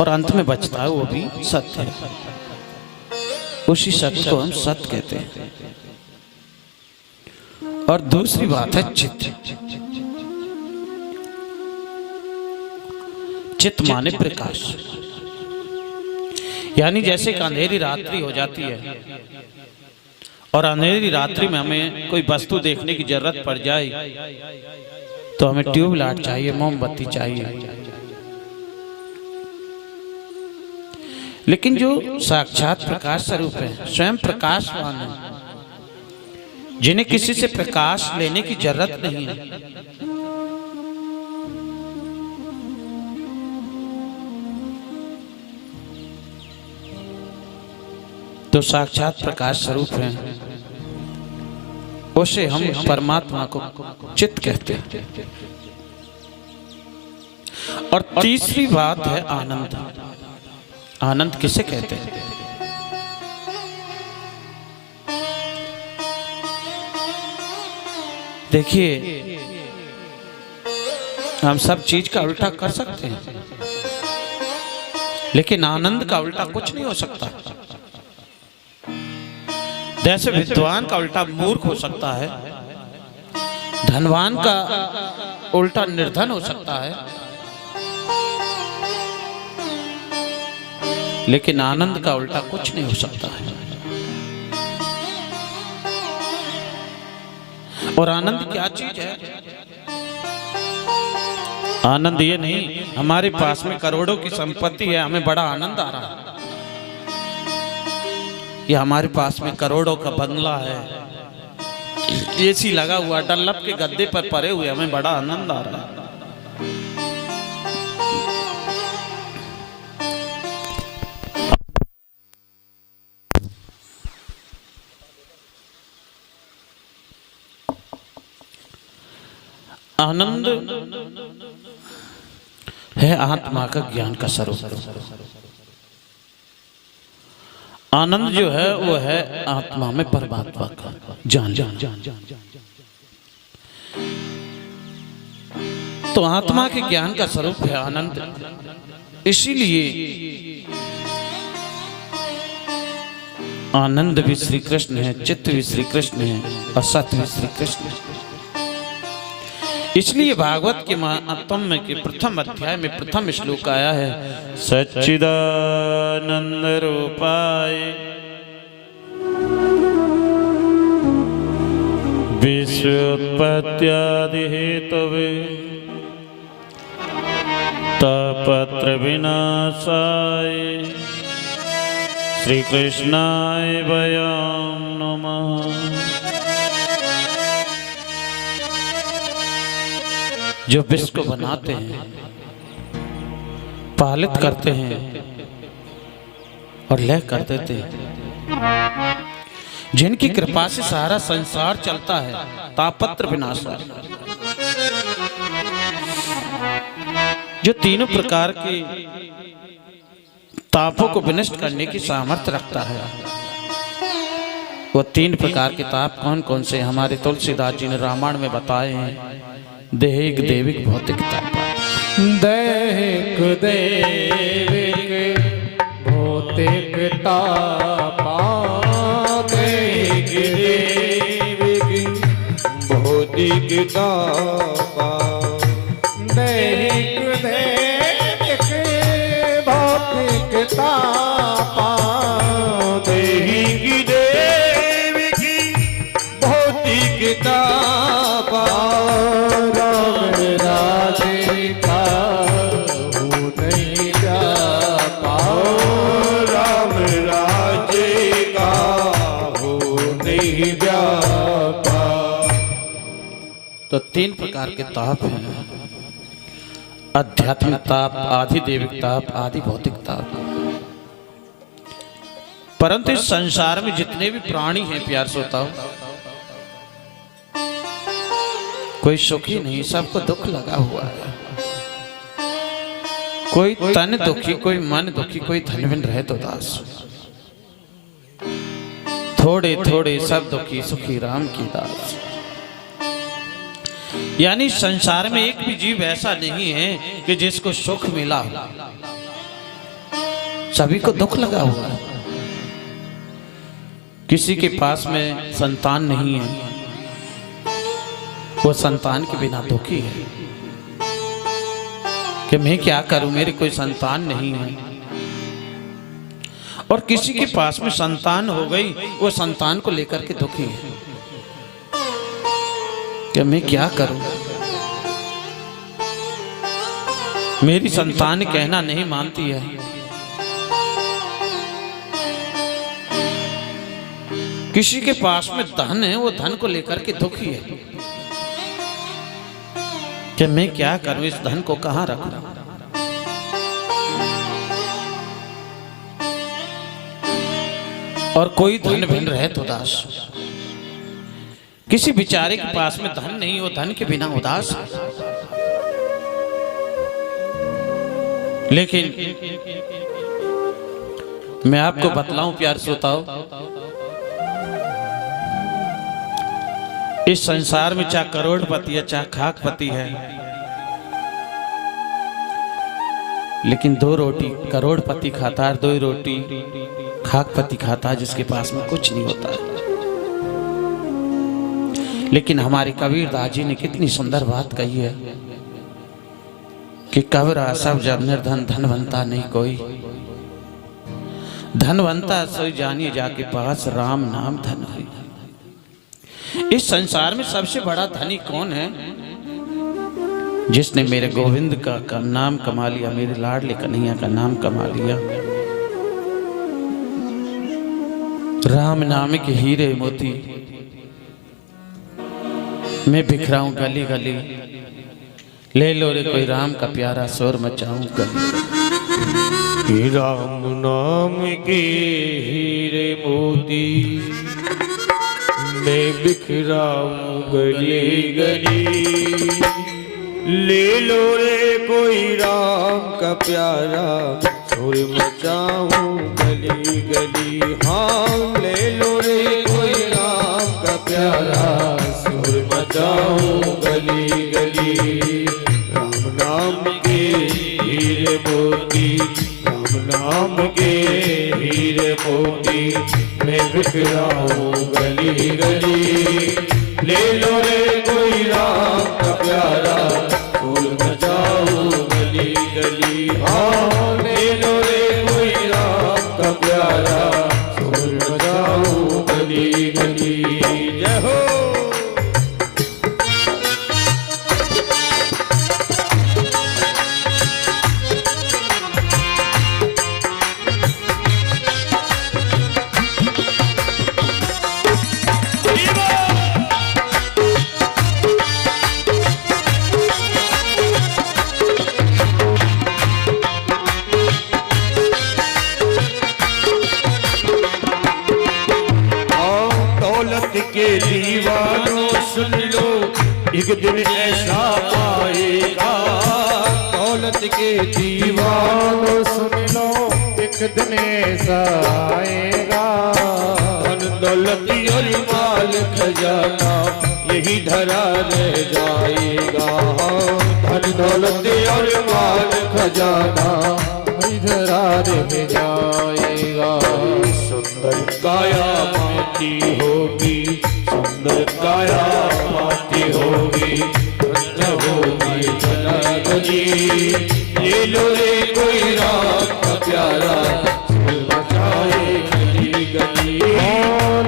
और अंत में बचता है वो भी सत्य है। उसी सत्य को हम सत्य कहते हैं। और दूसरी बात है चित्त। चित्त माने प्रकाश। यानी जैसे कि अंधेरी रात्रि हो जाती है और अंधेरी रात्रि में हमें कोई वस्तु देखने की जरूरत पड़ जाए तो हमें ट्यूबलाइट चाहिए, मोमबत्ती चाहिए। लेकिन जो साक्षात प्रकाश स्वरूप है, स्वयं प्रकाशवान है, जिन्हें किसी से प्रकाश लेने की जरूरत नहीं है, तो साक्षात प्रकाश स्वरूप है, उसे हम परमात्मा को चित्त कहते हैं। और तीसरी बात है आनंद। आनंद किसे कहते हैं? देखिए, हम सब चीज का उल्टा कर सकते हैं, लेकिन आनंद का उल्टा कुछ नहीं हो सकता। जैसे विद्वान का उल्टा मूर्ख हो सकता है, धनवान का उल्टा निर्धन हो सकता है, लेकिन आनंद का उल्टा कुछ नहीं हो सकता है। और आनंद क्या चीज है? आनंद ये नहीं हमारे पास में करोड़ों की संपत्ति है, हमें बड़ा आनंद आ रहा है, या हमारे पास में करोड़ों का बंगला है, एसी लगा हुआ, डल्लप के गद्दे पर पड़े हुए, हमें बड़ा आनंद आ रहा है। आनंद है आत्मा का ज्ञान का स्वरूप। आनंद जो है वो है आत्मा में परमात्मा का जान। तो आत्मा के ज्ञान का स्वरूप है आनंद। इसीलिए आनंद भी श्री कृष्ण है, चित्त भी श्री कृष्ण है और सत्य भी श्री कृष्ण है। इसलिए भागवत के महात्म्य के प्रथम अध्याय में प्रथम श्लोक आया है, सच्चिदानंद रूपाय विश्वोत्पत्त्यादि हेतवे तापत्र विनाशाय श्री कृष्णाय वयं नमः। जो विश्व को बनाते हैं, पालित करते हैं और लय कर देते हैं, जिनकी कृपा से सारा संसार चलता है, तापत्र विनाशाय, जो तीनों प्रकार के तापों को विनष्ट करने की सामर्थ्य रखता है। वो तीन प्रकार के ताप कौन कौन से हमारे तुलसीदास जी ने रामायण में बताए हैं। दैहिक, देविक, भौतिक ताप। दैहिक, देविक, भौतिक तापा। दैहिक, देविक, भौतिक तापा। दैहिक, देविक, भौतिक तापा। दैहिक, देविक, भौतिक तापा। तो तीन प्रकार के ताप हैं, आध्यात्मिक ताप, आधि देविक ताप, आधि भौतिक ताप। परंतु इस संसार में जितने भी प्राणी हैं प्यार श्रोताओं, कोई सुखी नहीं, सबको दुख लगा हुआ है। कोई तन दुखी, कोई मन दुखी, कोई धनविन रहे तो दास। थोड़े थोड़े सब दुखी, सुखी राम की दास। यानी संसार में एक भी जीव ऐसा नहीं है कि जिसको सुख मिला हो। सभी को दुख लगा हुआ है। किसी के पास में संतान नहीं है, वो संतान के बिना दुखी है कि मैं क्या करूं, मेरी कोई संतान नहीं है। और किसी के पास में संतान हो गई, वो संतान को लेकर के दुखी है कि मैं क्या करूं, मेरी संतान कहना नहीं मानती है। किसी के पास में धन है, वो धन को लेकर के दुखी है कि मैं क्या करूं, इस धन को कहां रखूं। और कोई धन भिन्न रहे तो उदास। किसी बेचारे के पास में धन नहीं, वो धन के बिना उदास है। लेकिन मैं आपको बतलाऊं प्यार श्रोताओं, इस संसार में चाहे करोड़पति है चाहे खाकपति है, लेकिन 2 रोटी करोड़पति खाता है, 2 रोटी खाकपति खाता है, जिसके पास में कुछ नहीं होता है। लेकिन हमारे कबीर दास जी ने कितनी सुंदर बात कही है कि कबरा सब जब निर्धन धनवंता नहीं कोई, धनवंता सोई जानिए जाके पास, राम नाम धन है। इस संसार में सबसे बड़ा धनी कौन है? जिसने मेरे गोविंद का नाम कमा लिया, मेरे लाडले कन्हैया का नाम कमा लिया। राम नाम के हीरे मोती मैं बिखराऊं गली गली, ले लो रे कोई राम का प्यारा, शोर मचाऊं गली। राम नाम के हीरे मोती मैं बिखराऊं गली गली, ले लो रे कोई राम का प्यारा, शोर मचाऊं गली गली। हाँ ले लो रे कोई राम का प्यारा, शोर मचाऊं गली गली। राम नाम के हीरे मोती, राम नाम के हीरे मोती मैं बिखराऊं गली गली, ले लो रे कोई राम का प्यारा, शोर मचाऊं गली गली। हाँ ले लो रे कोई राम का प्यारा, शोर मचाऊं गली गली। जय हो। के दीवानों सुन लो, एक दिन ऐसा आएगा। दौलत के दीवानों सुन लो, एक दिन ऐसा आएगा। धन दौलत और माल खजाना यही धरा रह जाएगा। धन दौलत और माल खजाना यही धरा रह जाएगा। सुंदर काया माटी होगी, सुंदर काया माटी होगी, धन्य होगी जनागनी। ले लो रे कोई राम का प्यारा, शोर मचाए गली गली।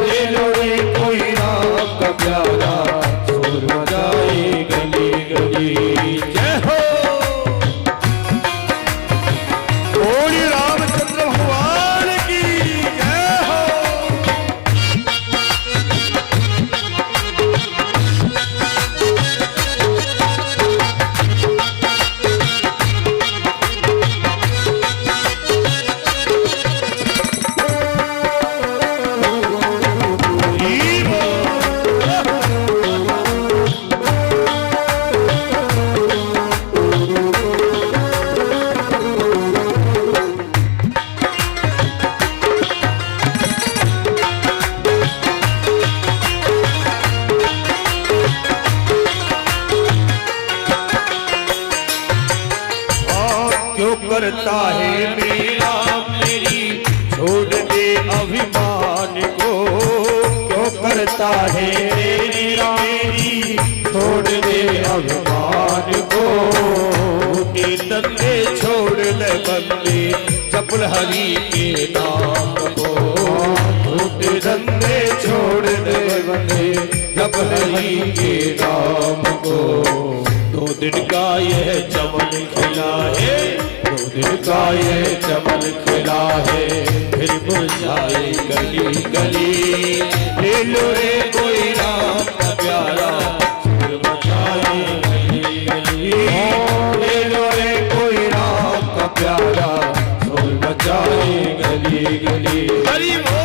ले लो रे कोई राम का प्यारा, शोर मचाए गली गली। जय हो। बोली रामचंद्र भगवान की जय हो। बंदे जपल हरि के नाम को, झूठे धंधे छोड़ दे बंदे जपल हरि के नाम को। 2 दिन का यह चमन खिला है, 2 दिन का यह चमन खिला है, फिर मुरझाए गली गली। ले लो रे कोई राम का प्यारा, फिर मुरझाए गली गली। ले लो रे कोई राम का प्यारा, फिर मुरझाए गली गली। हरि बोल।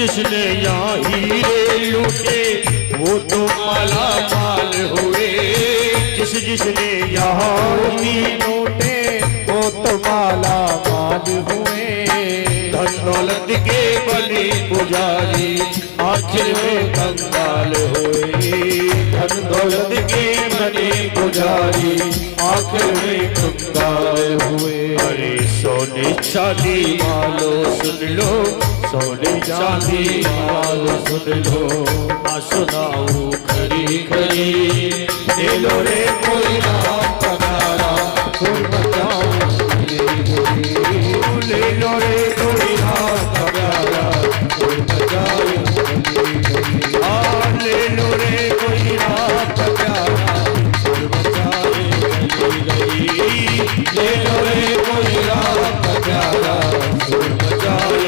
जिसने यहाँ हीरे लूटे वो तो माला माल हुए, जिसने यहाँ हीरे लूटे वो तो माला माल हुए। धन दौलत के बने पुजारी आखिर में कंगाल हुए, धन दौलत के बने पुजारी आखिर में कंगाल हुए। अरे सोने चांदी वालो सुन लो, सोने चांदी वालो सुन लो, ना सुनाऊं खरी खरी। ले लो रे कोई राम का प्यारा, कोई बचाओ ले लो रे कोई राम का प्यारा, कोई बचाओ। ले लो रे कोई राम का प्यारा, कोई बचाओ गई। ले लो रे कोई राम का प्यारा, कोई बचाओ।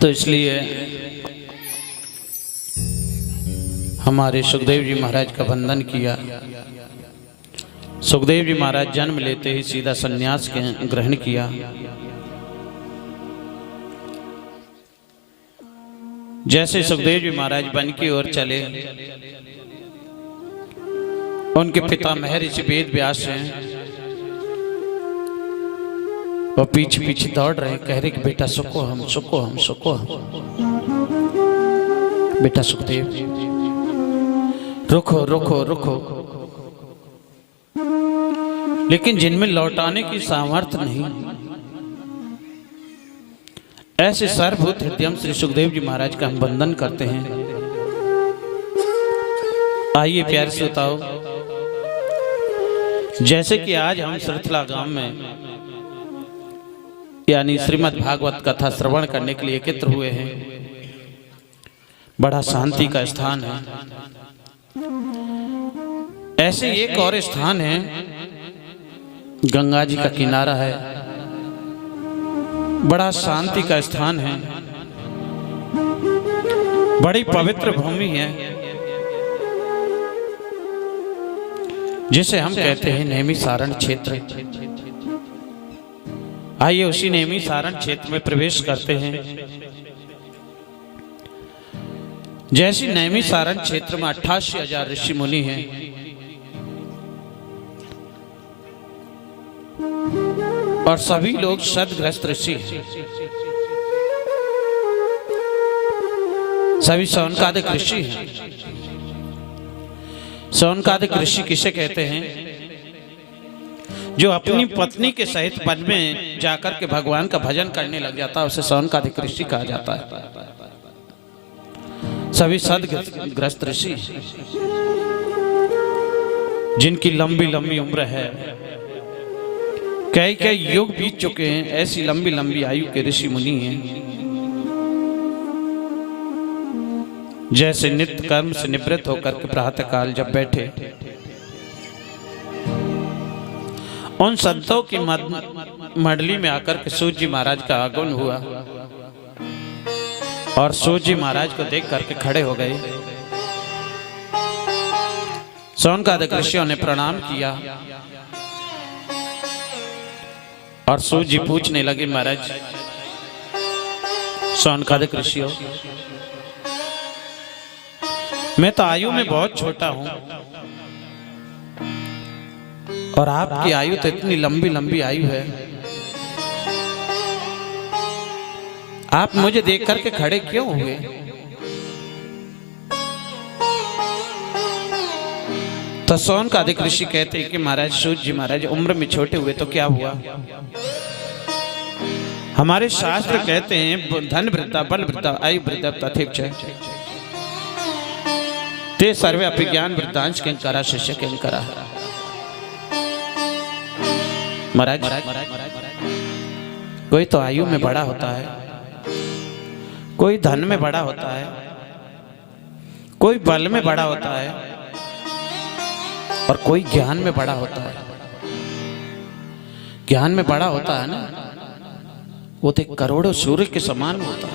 तो इसलिए हमारे सुखदेव जी महाराज का वंदन किया। सुखदेव जी महाराज जन्म लेते ही सीधा सन्यास के ग्रहण किया। जैसे सुखदेव जी महाराज वन की ओर चले, उनके पिता महर्षि वेद व्यास हैं, वो पीछे पीछे दौड़ रहे, कह रहे कि बेटा सुको हम, सुको हम, सुको हम। बेटा सुखदेव रुको रुको रुको, लेकिन जिनमें लौटाने की सामर्थ्य नहीं, ऐसे सर्वभूत हृदय श्री सुखदेव जी महाराज का हम वंदन करते हैं। आइए प्यारे श्रोताओ, जैसे कि आज हम श्रीथला गांव में यानी श्रीमद् भागवत कथा श्रवण करने के लिए एकत्र हुए हैं, बड़ा शांति का स्थान है। ऐसे एक और स्थान है, गंगा जी का किनारा है, बड़ा शांति का स्थान है, बड़ी पवित्र भूमि है, जिसे हम कहते हैं नेमी सारण क्षेत्र। आइए उसी नेमी सारण क्षेत्र में प्रवेश करते हैं। जैसी नेमी सारण क्षेत्र में 88,000 ऋषि मुनि हैं, और सभी लोग सद्ग्रस्त ऋषि हैं। सभी शौनकादिक ऋषि हैं। शौनकादिक ऋषि किसे कहते हैं? जो अपनी पत्नी के सहित वन में जाकर के भगवान का भजन करने लग जाता है, उसे शौनकादिक ऋषि कहा जाता है। सभी सद्ग्रस्त ऋषि जिनकी लंबी लंबी उम्र है, कई कई युग बीत चुके हैं, ऐसी लंबी लंबी आयु के ऋषि मुनि हैं। जैसे नित्य कर्म से निवृत्त होकर के प्रातः काल जब बैठे, उन संतों की मंडली में आकर के सूर्य जी महाराज का आगमन हुआ, और सूर्य जी महाराज को देख करके खड़े हो गए। शौनकादिक ऋषियों ने प्रणाम किया, और सूर्य जी पूछने लगे, महाराज सौनकादिक ऋषियों, मैं तो आयु में बहुत छोटा हूं और आपकी आयु तो इतनी लंबी लंबी आयु है। आप मुझे देख करके खड़े क्यों हुए? तो सौनकादिक ऋषि कहते हैं कि महाराज सूत जी महाराज उम्र में छोटे हुए तो क्या हुआ? हमारे शास्त्र कहते हैं धन वृद्धा बल वृद्धा आयु वृद्धा तथैव च ते सर्वे अपि ज्ञान वृद्धांश किंकरा शिष्य किंकरा। महाराज कोई तो आयु में बड़ा होता है, कोई धन में बड़ा होता है, कोई बल में बड़ा होता है और कोई ज्ञान में बड़ा होता है। ज्ञान में बड़ा होता है ना, वो तो करोड़ों सूर्य के समान होता है।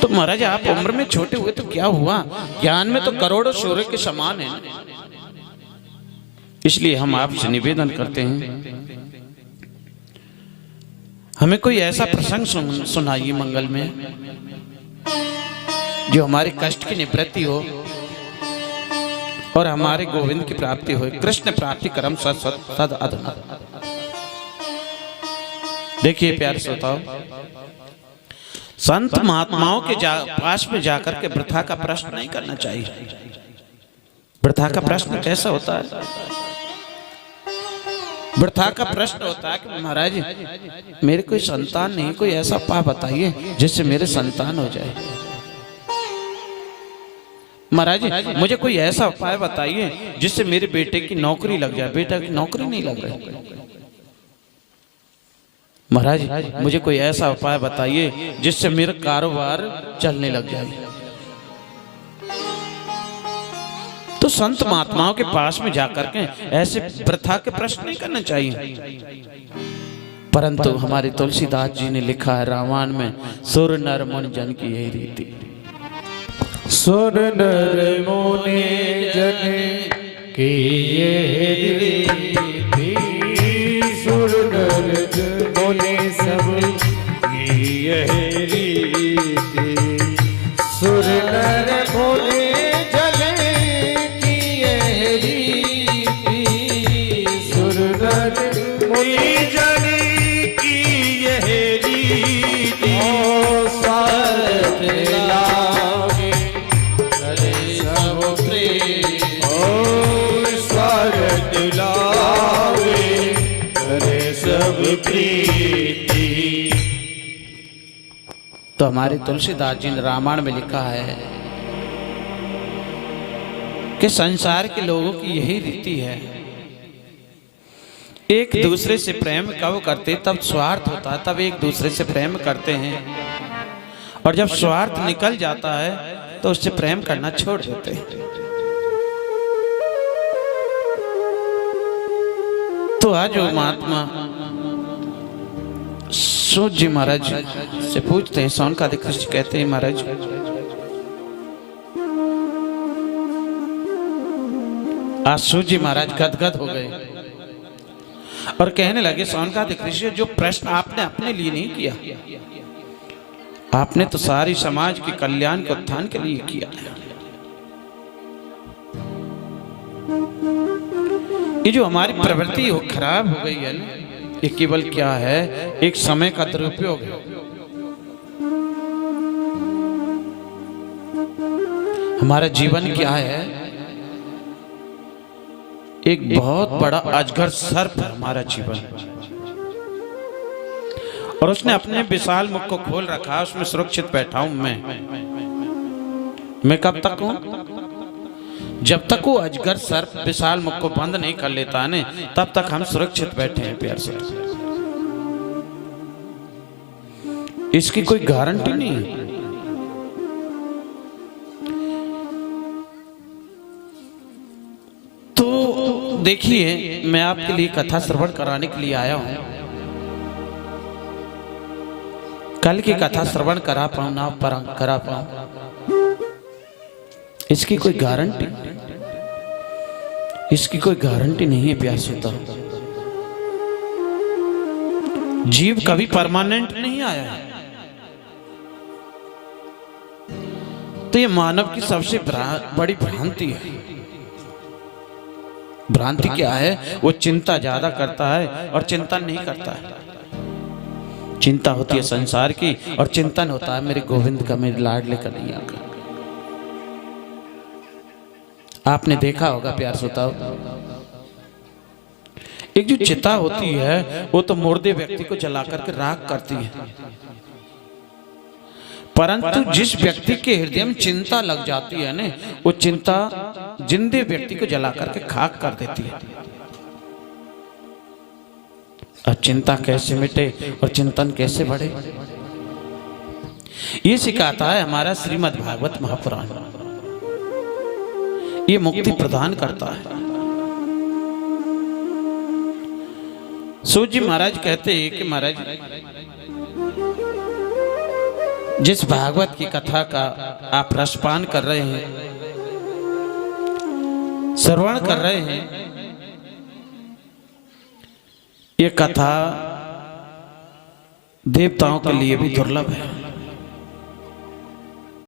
तो महाराज आप उम्र में छोटे हुए तो क्या हुआ? ज्ञान में तो करोड़ों सूर्य के समान है। इसलिए हम आपसे निवेदन करते हैं, हमें कोई ऐसा प्रसंग सुनाइए मंगल में जो हमारे कष्ट की निवृत्ति हो और हमारे गोविंद की प्राप्ति हो। कृष्ण प्राप्ति कर्म सद अधना। देखिए प्यारे श्रोताओ, संत महात्माओं के पास में जाकर के वृथा का प्रश्न नहीं करना चाहिए। वृथा का प्रश्न कैसा होता है? वृथा का प्रश्न होता है कि महाराज मेरे कोई संतान नहीं, कोई ऐसा उपाय बताइए जिससे मेरे संतान हो जाए। महाराज मुझे कोई ऐसा उपाय बताइए जिससे मेरे बेटे की नौकरी लग जाए। बेटा की नौकरी नहीं लग रही। महाराज मुझे कोई ऐसा उपाय बताइए जिससे मेरा कारोबार चलने लग जाए। तो संत महात्माओं के पास में जाकर के ऐसे वृथा के प्रश्न नहीं करना चाहिए। परंतु हमारे तुलसीदास जी ने लिखा है रामायण में, सुर नर मुनि जन की यही रीति। सुर नर मुनि जन की यही रीति, सुर नर मुनि सब की यही रीति, सुर नर मुनि जन की यही रीति, सुर नर मुनि जन की यही रीति। ओ सारथ लागे करे सब प्रेम, ओ सारथ लागे करे सब प्रीति। तो हमारे तुलसीदास जी ने रामायण में लिखा है कि संसार के लोगों की यही रीति है, एक दूसरे से प्रेम कब करते तब स्वार्थ होता है, तब एक दूसरे से प्रेम करते हैं, और जब स्वार्थ निकल जाता है तो उससे प्रेम करना छोड़ देते हैं। तो आज वो महात्मा सूत जी महाराज से पूछते हैं, सौनकादिक ऋषि कहते हैं महाराज आज सूत जी महाराज गदगद हो गए और कहने लगे, सौनकादिक ऋषि जो प्रश्न आपने अपने लिए नहीं किया, आपने तो सारी समाज के कल्याण के उत्थान के लिए किया। ये जो हमारी प्रवृत्ति हो खराब हो गई है ना, ये केवल क्या है, एक समय का दुरुपयोग है। हमारा जीवन क्या है, एक बहुत बड़ा अजगर सर्प है हमारा जीवन, और उसने अपने विशाल मुख को खोल रखा, उसमें सुरक्षित बैठा हूं मैं कब तक हूं? जब तक वो अजगर सर्प विशाल मुख को बंद नहीं कर लेता है तब तक हम सुरक्षित बैठे हैं प्यार से। इसकी कोई गारंटी नहीं है। तो देखिए, मैं आपके लिए कथा श्रवण कराने के लिए आया हूं। कल की कथा श्रवण करा पाऊं ना करा पाऊं, इसकी कोई गारंटी, इसकी कोई गारंटी नहीं है प्यास होता। जीव कभी परमानेंट नहीं आया है। तो ये मानव की सबसे बड़ी भ्रांति है। भ्रांति क्या है? वो चिंता ज्यादा करता है और चिंतन नहीं करता है। चिंता होती है संसार की और चिंतन होता है मेरे गोविंद का, मेरे लाडले कन्हैया का। आपने देखा होगा प्यार श्रोताओ, एक जो चिता होती है वो तो मुर्दे व्यक्ति को जला करके राख करती है, परंतु जिस व्यक्ति के हृदय में चिंता लग जाती है ना, वो चिंता जिंदे व्यक्ति को जला करके खाक कर देती है। अब चिंता कैसे मिटे और चिंतन कैसे बढ़े, ये सिखाता है हमारा श्रीमद् भागवत महापुराण। ये मुक्ति प्रदान करता है। सूत जी महाराज कहते हैं कि महाराज जिस भागवत की कथा का आप रसपान कर रहे हैं, श्रवण कर रहे हैं, ये कथा देवताओं के लिए भी दुर्लभ है।